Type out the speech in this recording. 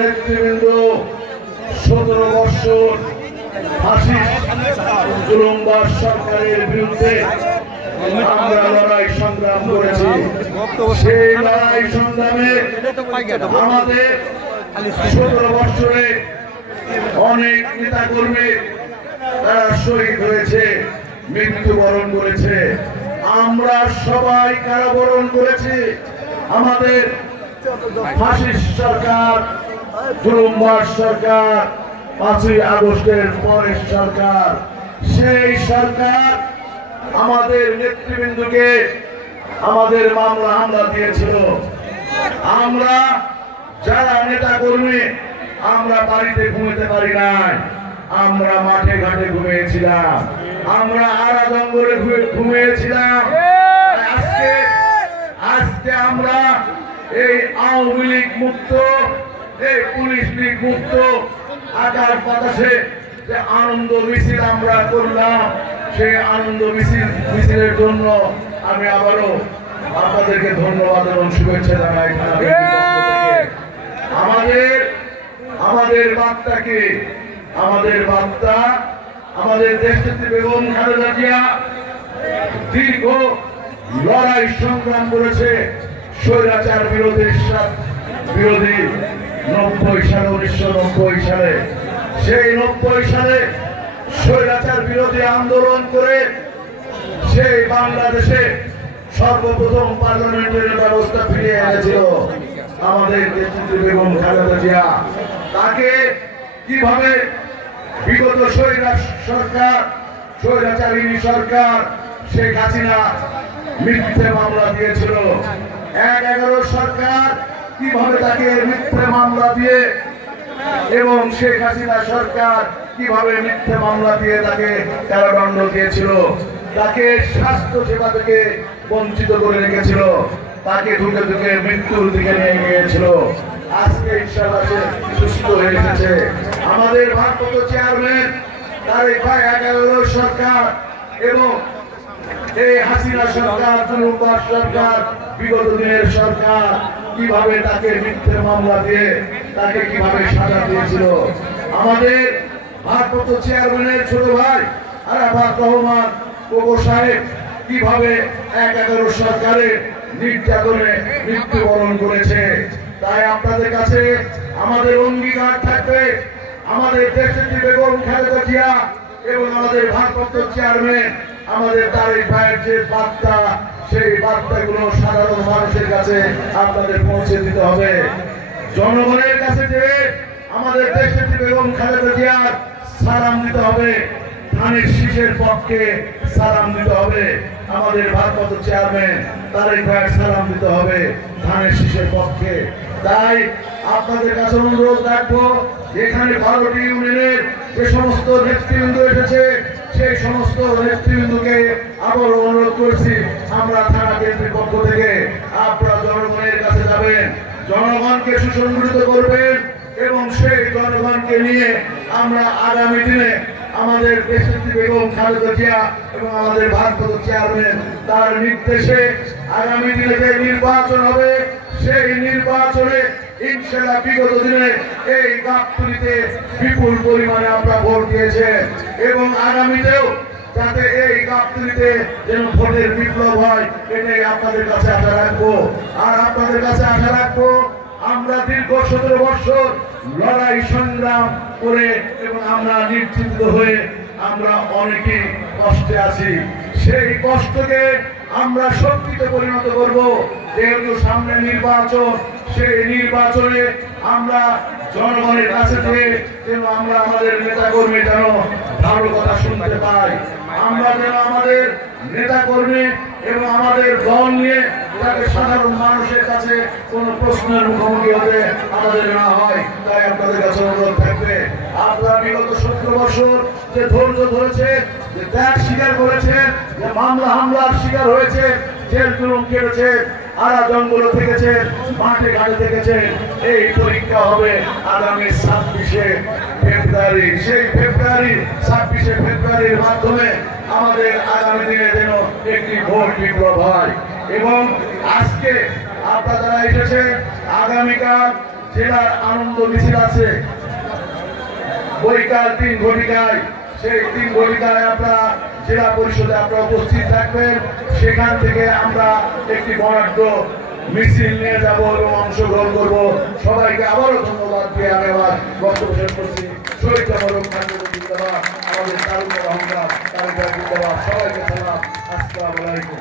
নেতৃবৃন্দ 17 বছর জুলুমবাজ সরকারের বিরুদ্ধে আমরা লড়াই সংগ্রাম করেছি। সেই লড়াই সংগ্রামে আমাদের 17 বছরে অনেক নেতা কর্মী তারা শহীদ হয়েছে, মৃত্যুবরণ করেছে। আমরা সবাই কারাবরণ করেছি। আমাদের ফাসিস্ট সরকার, জুলুমবাজ সরকার, 5ই আগস্টের পরের সরকার, সেই সরকার আমাদের নেতৃবৃন্দকে আমাদের মামলা হামলা দিয়েছিল। আমরা যারা নেতা কর্মী আমরা বাড়িতে ঘুমাতে পারি নাই, আমরা মাঠে ঘাটে ঘুমিয়েছিলাম, আমরা আড়া জঙ্গলে ঘুমিয়েছিলাম। আজকে আমরা এই আওয়ামী লীগ মুক্ত, এই পুলিশ লীগ মুক্ত আকাশ বাতাসে যে আনন্দ মিছিল আমরা করলাম, সেই আনন্দ মিছিলের জন্য আমি আবারও আপনাদেরকে ধন্যবাদ এবং শুভেচ্ছা জানাই। আমাদের বার্তা কি? আমাদের বার্তা, আমাদের দেশনেত্রী বেগম খালেদা জিয়া দীর্ঘ লড়াই সংগ্রাম করেছে স্বৈরাচার বিরোধী 1990 সালে। সেই 90 সালে স্বৈরাচার বিরোধী আন্দোলন করে সেই বাংলাদেশে সর্বপ্রথম পার্লামেন্টের ব্যবস্থা ফিরিয়ে এনেছিল আমাদের নেত্রী বেগম খালেদা জিয়া। তাকে কিভাবে বিগত স্বৈরাচারিণী সরকার শেখ হাসিনা মিথ্যে মামলা দিয়েছিল, 1/11 সরকার কিভাবে তাকে মিথ্যে মামলা দিয়ে এবং শেখ হাসিনা সরকার কিভাবে মিথ্যে মামলা দিয়ে তাকে কারাদণ্ড দিয়েছিল, তাকে স্বাস্থ্য সেবা থেকে বঞ্চিত করে রেখেছিল, তাকে ধুকে ধুকে মৃত্যুর দিকে নিয়ে গিয়েছিল। আজকে ইনশাআল্লাহ সে সুস্থ হয়ে এসেছে। আমাদের ভারপ্রাপ্ত চেয়ারম্যান তারেক ভাই 11 সরকার এবং এই হাসিনা সরকার, জুলুমবাজ সরকার, বিগত দিনের সরকার কিভাবে তাকে মিথ্যে মামলা দিয়ে তাকে কিভাবে সাজা দিয়েছিল। আমাদের ভারপ্রাপ্ত চেয়ারম্যানের ছোট ভাই আরাফাত রহমান কোকো সাহেব কিভাবে 11 সরকারের নির্যাতনে মৃত্যুবরণ করেছে। তাই আপনাদের কাছে আমাদের অঙ্গীকার থাকবে, আমাদের দেশনেত্রী বেগম খালেদা জিয়া এবং আমাদের ভারপ্রাপ্ত চেয়ারম্যান আমাদের তারেক ভাইয়ের যে বার্তা, সেই বার্তাগুলো সাধারণ মানুষের কাছে আপনাদের পৌঁছে দিতে হবে। জনগণের কাছে যে আমাদের দেশনেত্রী বেগম খালেদা জিয়ার সালাম দিতে হবে, ধানের শীষের পক্ষে সালাম দিতে হবে। আমাদের ভারপ্রাপ্ত চেয়ারম্যান তারেক ভাইয়ের সালাম দিতে হবে ধানের শীষের পক্ষে। তাই আপনাদের কাছে অনুরোধ রাখবো, এখানে 12টি ইউনিয়নের যে সমস্ত নেতৃবৃন্দ এসেছে সেই সমস্ত নেতৃবৃন্দকে আবার অনুরোধ করছি, আমরা থানা কেন্দ্রের পক্ষ থেকে আপনারা জনগণের কাছে যাবেন, জনগণকে সুসংগঠিত করবেন এবং সেই জনগণকে নিয়ে আমরা আগামী দিনে আমাদের দেশনেত্রী বেগম খালেদা জিয়া এবং আমাদের ভারপ্রাপ্ত চেয়ারম্যান তার নির্দেশে আগামী দিনে যে নির্বাচন হবে, সেই নির্বাচনে ইনশাআল্লাহ বিগত দিনে এই গাবতলীতে বিপুল পরিমাণে আমরা ভোট দিয়েছেন এবং আগামীতেও যাতে এই গাবতলীতে যেন ভোটের বিপ্লব হয়, এটাই আপনাদের কাছে আশা রাখবো। আর আপনাদের কাছে আশা রাখবো, আমরা দীর্ঘ 17 বছর লড়াই সংগ্রাম করে এবং আমরা নির্যাতিত হয়ে আমরা অনেকেই কষ্টে আছি, সেই কষ্টকে আমরা শক্তিতে পরিণত করব। যেহেতু সামনে নির্বাচন, সেই নির্বাচনে আমরা জনগণের কাছে থেকে যেন আমরা আমাদের নেতা কর্মী যেন ভালো কথা শুনতে পাই, আমরা যেন আমাদের নেতা কর্মী এবং আমাদের দল নিয়ে যাতে সাধারণ মানুষের কাছে কোনো প্রশ্নের মুখোমুখি হতে আমাদের না হয়। তাই আপনাদের কাছে অনুরোধ থাকবে, আপনারা বিগত 17 বছর যে ধৈর্য ধরেছে, যে ত্যাগ স্বীকার করেছেন, যে মামলা হামলার শিকার হয়েছে, জেল জুলুম কেটেছে, আড়া জঙ্গল থেকেছে, মাঠে ঘাটে থেকেছে, এই পরীক্ষা হবে আগামী 26শে ফেব্রুয়ারি। সেই 26শে ফেব্রুয়ারির মাধ্যমে আমাদের আগামী দিনে যেন একটি ভোট বিপ্লব হয়। এবং আজকে আপনারা যারা এসেছে, আগামীকাল জেলার আনন্দ মিছিল আছে বৈকাল 3 ঘটিকায়। সেই 3 ঘটিকায় আপনারা জেলা পরিষদে আপনারা উপস্থিত থাকবেন। সেখান থেকে আমরা একটি বর্ণাঢ্য মিছিল নিয়ে যাব এবং অংশগ্রহণ করব। সবাইকে আবারও ধন্যবাদ দিয়ে আমি আমার বক্তব্য শেষ করছি। শহীদ আমরক জিন্দাবাদ, আমাদের তারুণ্যের অহংকার তারেক জিন্দাবাদ। সবাইকে সালাম, আসসালামু আলাইকুম।